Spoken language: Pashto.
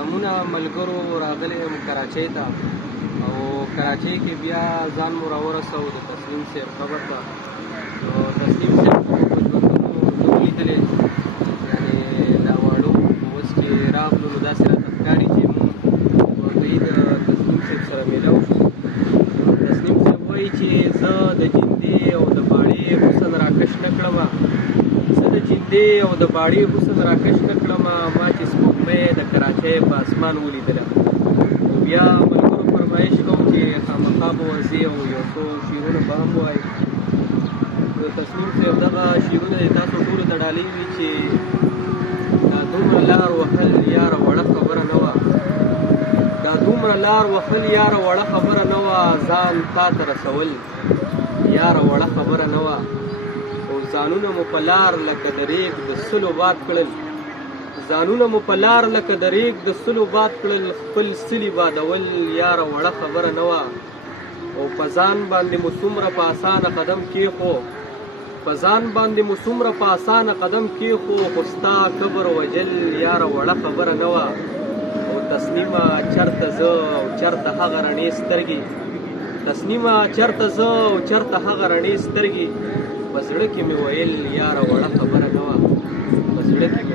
سلامونه ملګرو، راغلی یم کراچۍ ته او کراچۍ کې بیا ځان مو راورسو د تسلیم صاحب قبر ته. نو تسلیم صاحب په ژوندونو زه ولیدلې، یعنې دا واړو اوس چې راغلو نو داسې راته ښکاري چې مونږ واقعي د تسلیم صاحب سره میلاو شو. تسلیم صاحب وایي چې زه د جندې او د باړې حسن راکش نه کړمه، زه د جندې او د باړې حسن راکش نه کړمه، ما چې سپوږمۍ د کراچۍ په اسمان ولیدله. نو بیا ملګرو فرمایش کوم چې خامخا به ورځې او یو څو شعرونه به هم ووایي. د تسلیم صاحب دغه شعرونه د تاسو ټولو ته ډالۍ وي چې دا دومره لار وهل یاره وړه خبره نه وه، دا دومره لار وهل یاره وړه خبره نه وه، ځان تا ته رسول یاره وړه خبره نه وه. او ځانونه مو په لار لکه د ریګ د سلو باد کړل، ځانونه مو په لار لکه د ریګ د سلو باد کړل، خپل سلي بادول یاره وړه خبره نه وه. او په ځان باندې مو څومره په اسانه قدم کېښو، په ځان باندې مو څومره په اسانه قدم کېښو، خو ستا کبر وجل یاره وړه خبره نه وه. او تسلیمه چرته زه او چرته هغه رڼې سترګې، تسلیمه چرته زه او چرته هغه رڼې سترګې، په زړه کې مې ویل یاره وړه خبره نه وه، په زړه کې